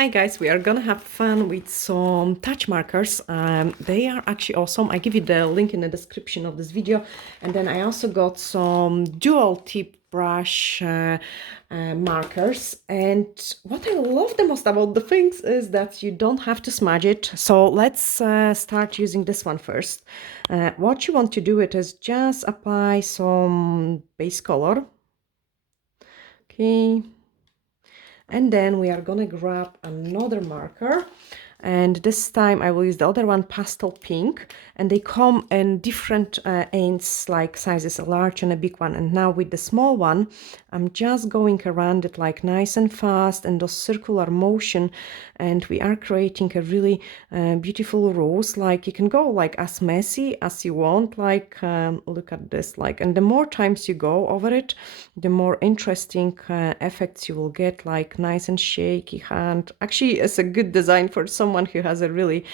Hi guys, we are gonna have fun with some touch markers. They are actually awesome. I give you the link in the description of this video. And then I also got some dual tip brush markers. And what I love the most about the things is that you don't have to smudge it. So let's start using this one first. What you want to do it is just apply some base color. Okay. And then we are gonna grab another marker, and this time I will use the other one, pastel pink, and they come in different ends, like sizes, a large and a big one. And now with the small one, I'm just going around it like nice and fast and those circular motion, and we are creating a really beautiful rose. Like you can go like as messy as you want, like look at this, like, and the more times you go over it, the more interesting effects you will get, like nice and shaky hand. Actually, it's a good design for someone who has a really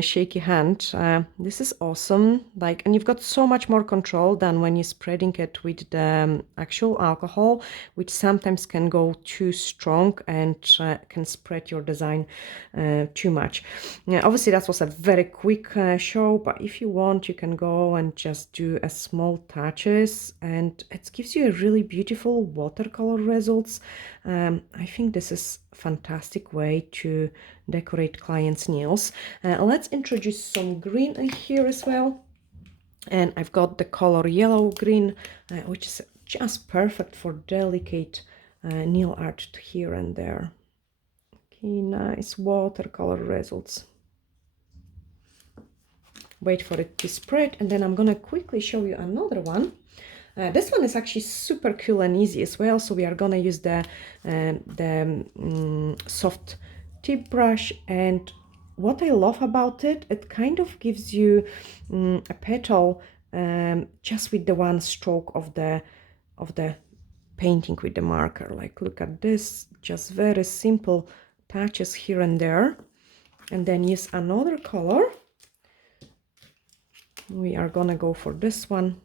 shaky hand. This is awesome, like, and you've got so much more control than when you're spreading it with the actual alcohol, which sometimes can go too strong and can spread your design too much. Obviously that was a very quick show, but if you want, you can go and just do a small touches, and it gives you a really beautiful watercolor results. I think this is a fantastic way to decorate clients' nails. Let's introduce some green in here as well. And I've got the color yellow green, which is just perfect for delicate nail art here and there. Okay, nice watercolor results. Wait for it to spread, and then I'm gonna quickly show you another one. This one is actually super cool and easy as well. So we are gonna use the soft tip brush, and what I love about it, it kind of gives you a petal just with the one stroke of the painting with the marker. Like look at this, just very simple touches here and there, and then use another color. We are gonna go for this one.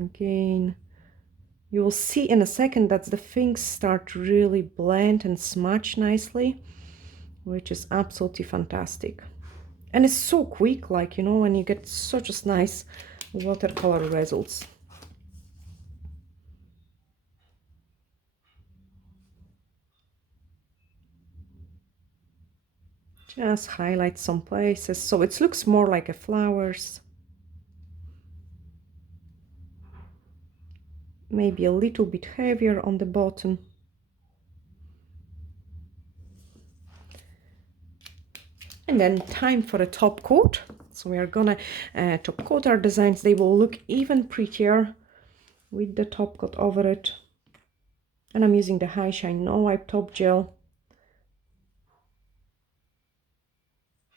Again, you will see in a second that the things start to really blend and smudge nicely, which is absolutely fantastic. And it's so quick, like, you know, when you get such a nice watercolor results. Just highlight some places so it looks more like a flowers. Maybe a little bit heavier on the bottom. And then time for a top coat. So we are gonna top coat our designs. They will look even prettier with the top coat over it. And I'm using the High Shine No Wipe Top Gel.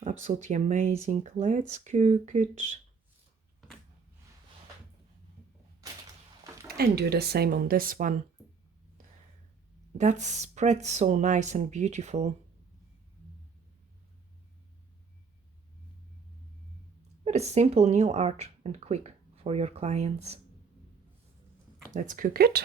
Absolutely amazing. Let's cook it. And do the same on this one. That spreads so nice and beautiful. Very simple nail art and quick for your clients. Let's cook it.